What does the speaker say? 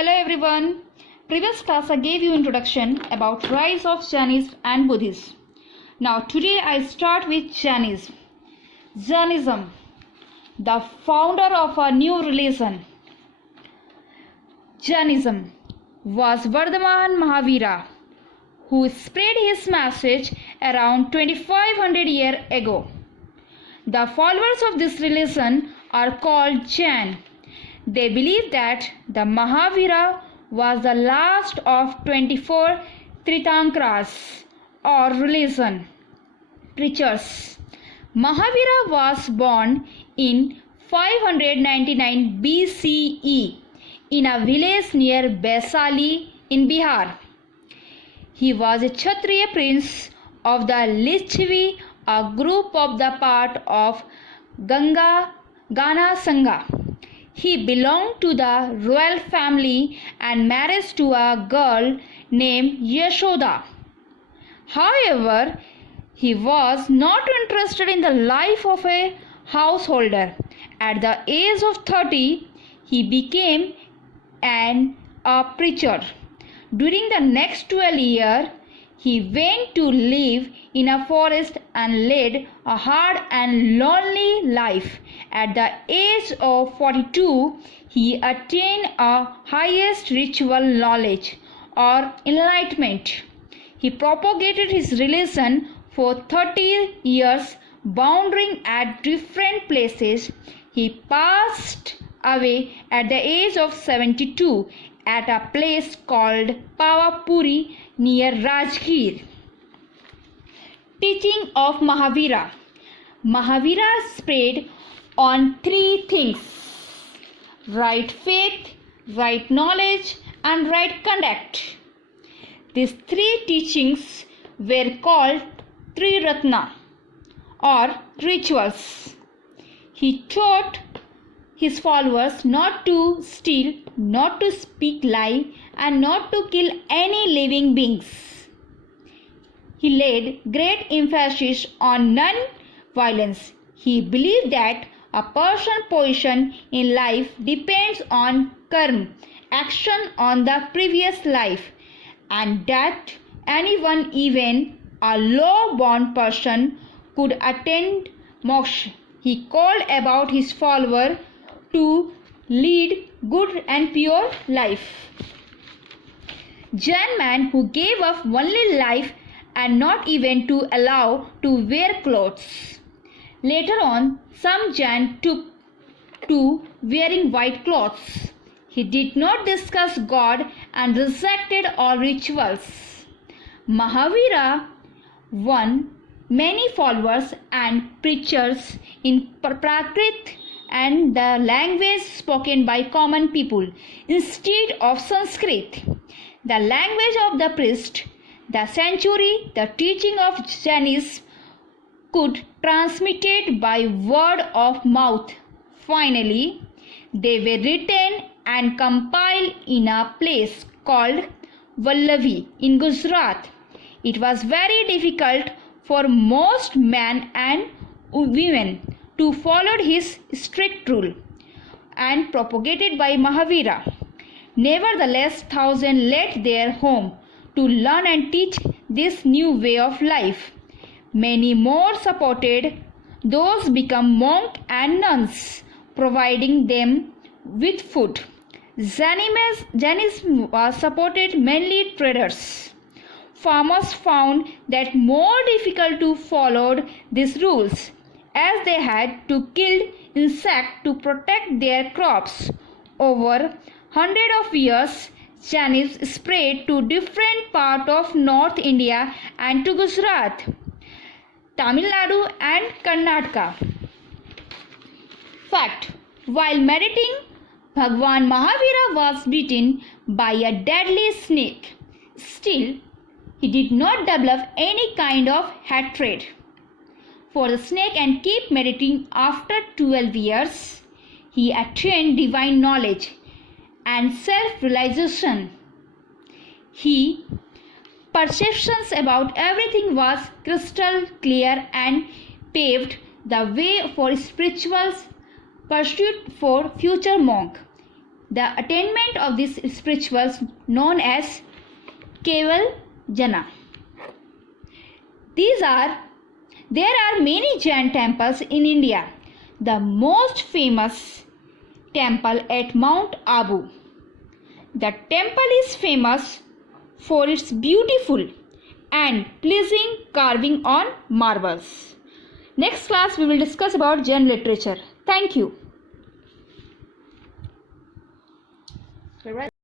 Hello everyone. Previous class I gave you introduction about rise of Jainism and Buddhism. Now today I start with Jainism. Jainism, the founder of a new religion. Jainism was Vardhaman Mahavira, who spread his message around 2500 years ago. The followers of this religion are called Jain. They believe that the Mahavira was the last of 24 Tirthankars or religion preachers. Mahavira was born in 599 BCE in a village near Vaishali in Bihar. He was a Kshatriya prince of the Lichvi, a group of the part of Gana Sangha. He belonged to the royal family and married to a girl named Yashoda. However, he was not interested in the life of a householder. At the age of 30, he became a preacher. During the next 12 years, he went to live in a forest and led a hard and lonely life. At the age of 42, he attained a highest ritual knowledge or enlightenment. He propagated his religion for 30 years, wandering at different places. He passed away at the age of 72 at a place called Pavapuri near Rajgir. Teaching of Mahavira. Mahavira spread on three things: right faith, right knowledge, and right conduct. These three teachings were called Triratna or rituals. He taught his followers not to steal, not to speak lie, and not to kill any living beings. He laid great emphasis on non-violence. He believed that a person's position in life depends on karma, action on the previous life, and that anyone, even a law-born person, could attain moksha. He called about his followers to lead good and pure life. Jain man who gave up only life and not even to allow to wear clothes. Later on, some Jain took to wearing white clothes. He did not discuss God and rejected all rituals. Mahavira won many followers and preachers in Prakrit and the language spoken by common people instead of Sanskrit. The language of the priest, the sanctuary, the teaching of Jainism could transmitted by word of mouth. Finally, they were written and compiled in a place called Vallavi in Gujarat. It was very difficult for most men and women to follow his strict rule and propagated by Mahavira. Nevertheless, thousands left their home to learn and teach this new way of life. Many more supported those become monks and nuns, providing them with food. Jainism was supported mainly traders. Farmers found that more difficult to follow these rules, as they had to kill insects to protect their crops. Over hundreds of years, Jainism spread to different parts of North India and to Gujarat, Tamil Nadu and Karnataka. Fact: while meditating, Bhagwan Mahavira was bitten by a deadly snake. Still, he did not develop any kind of hatred for the snake and keep meditating. After 12 years, he attained divine knowledge and self-realization. His perceptions about everything was crystal clear and paved the way for spiritual pursuit for future monk. the attainment of these spirituals known as Keval Jana. There are many Jain temples in India. The most famous temple at Mount Abu. The temple is famous for its beautiful and pleasing carving on marbles. Next class we will discuss about Jain literature. Thank you.